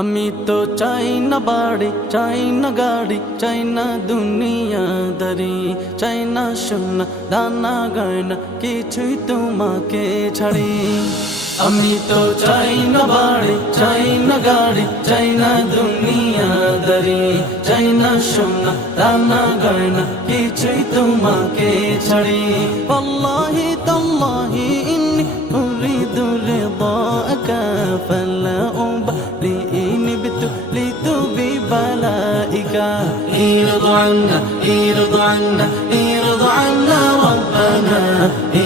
আমি তো চাই না বাড়ি, চাই না গাড়ি, চাই না দুনিয়াদারি, চাই না সোনা দানা গয়না, কিছুই তোমাকে ছাড়ি। আমি তো চাই না বাড়ি, চাই না গাড়ি, চাই না দুনিয়াদারি, চাই না সোনা দানা গয়না, কিছুই তোমাকে ছাড়ি। ওয়াল্লাহি তাল্লাহি ইন্নী উরিদু রিদাকা ফালা উবালি ইন বিতুলিতু বিবালাইকা। ইরদ আন্না ইরদ আন্না ইরদ আন্না রব্বানা,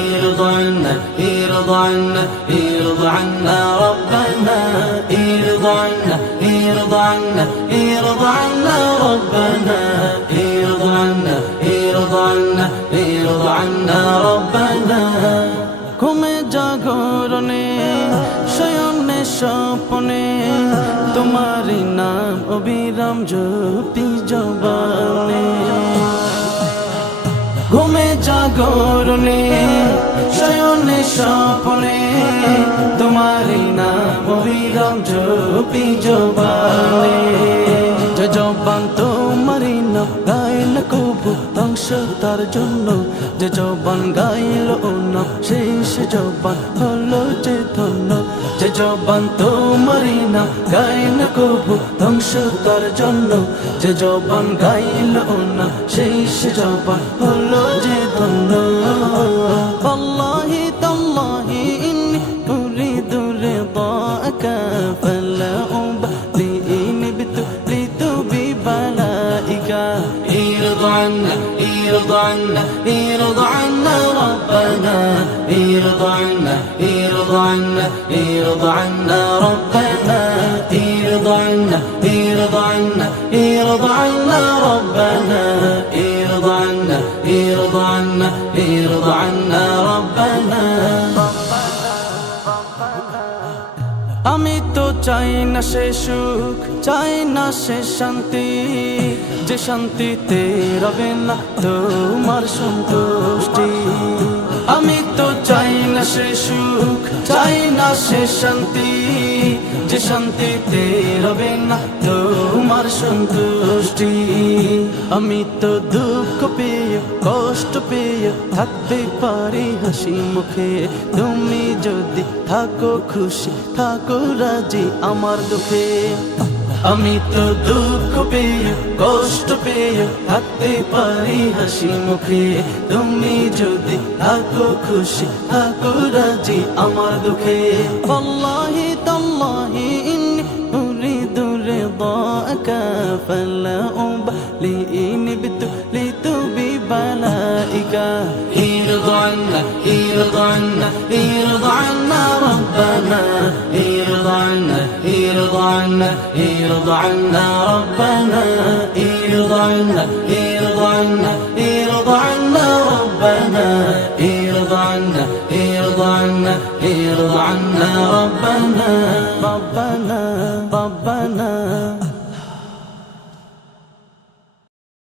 ইরদ আন্না ইরদ আন্না ইরদ আন্না রব্বানা, ইরদ আন্না ইরদ আন্না ইরদ আন্না রব্বানা, ইরদ আন্না ইরদ আন্না ইরদ আন্না রব্বানা। ঘুমে জাগরণে শয়নে স্বপনে তোমারি নাম অবিরাম জপি জবানে। ঘুমে জাগরণে শয়নে স্বপনে তোমারি নাম অবিরাম জপি জবানে। যে জবান তোমারি নাম গাইল কবু ধ্বংস তার জন্য, যে জবান গাইল ও নাম শেষ জবান হলো যে ধন্য। যে জবান তোমারি নাম গাইল কবু ধ্বংস তার জন্য, যে জবান গাইল ও নাম শেষ জবান হলো যে ধন্য। ওয়াল্লাহি তাল্লাহি ইন্নী উরিদু রিদাকা ফালা উবালি ইন বিতুলিতু বিবালাইকা। ইরদ আন্না ইরদ আন্না ইরদ আন্না রব্বানা, ইরদ আন্না ইরদ আন্না ইরদ আন্না রব্বানা, ইরদ আন্না ইরদ আন্না ইরদ আন্না রব্বানা, ইরদ আন্না ইরদ আন্না ইরদ আন্না রব্বানা। আমি তো চাই না সে সুখ, চাই না সে শান্তি, যে শান্তিতে রবে না তোমার সন্তুষ্টি। আমি তো চাই না সে সুখ, চাই না সে শান্তি, যে শান্তিতে রবে না তোমার সন্তুষ্টি। আমি তো দুঃখ পেয়ে কষ্ট পেয়ে থাকতে পারি হাসি মুখে, তুমি যদি থাকো খুশি থাকো রাজি আমার দুঃখে। আমি তো দুঃখ পেয়ে কষ্ট পেয়ে থাকতে পারি হাসি মুখে, তুমি যদি থাকো খুশি থাকো রাজি আমার দুঃখে। ওয়াল্লাহি তাল্লাহি ইন্নী উরিদু রিদাকা ফালা উবালি ইন বিতুলিতু বিবালাইকা। ইরদ আন্না ইরদ আন্না ইরদ আন্না রব্বানা, ইরদ আন্না ইরদ আন্না ইরদ আন্না রব্বানা, ইরদ আন্না ইরদ আন্না ইরদ আন্না রব্বানা, ইরদ আন্না ইরদ আন্না ইরদ আন্না রব্বানা রব্বানা রব্বানা।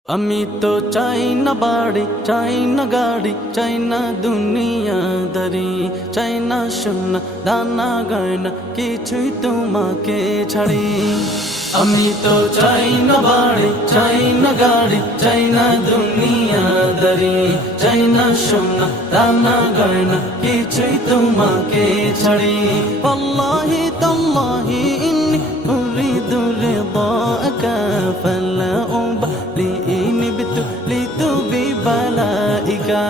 আমি তো চাই না বাড়ি, চাই না গাড়ি, চাই না দুনিয়াদারি, চাই না সোনা দানা গয়না, কিছুই তোমাকে ছাড়ি। আমি তো চাই না বাড়ি, চাই না গাড়ি, চাই না দুনিয়াদারি, চাই না সোনা দানা গয়না, কিছুই তোমাকে ছাড়ি। ওয়াল্লাহি তাল্লাহি ইন্নী উরিদু রিদাকা ফালা উবালি ইন বিতুলিতু বিবালাইকা।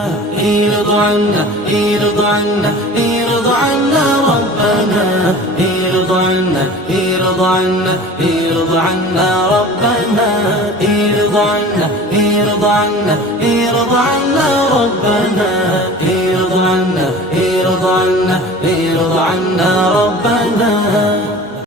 ইরদ আন্না ইরদ আন্না ইরদ আন্না রব্বানা, ইরদ আন্না ইরদ আন্না ইরদ আন্না রব্বানা, ইরদ আন্না ইরদ আন্না ইরদ আন্না রব্বানা,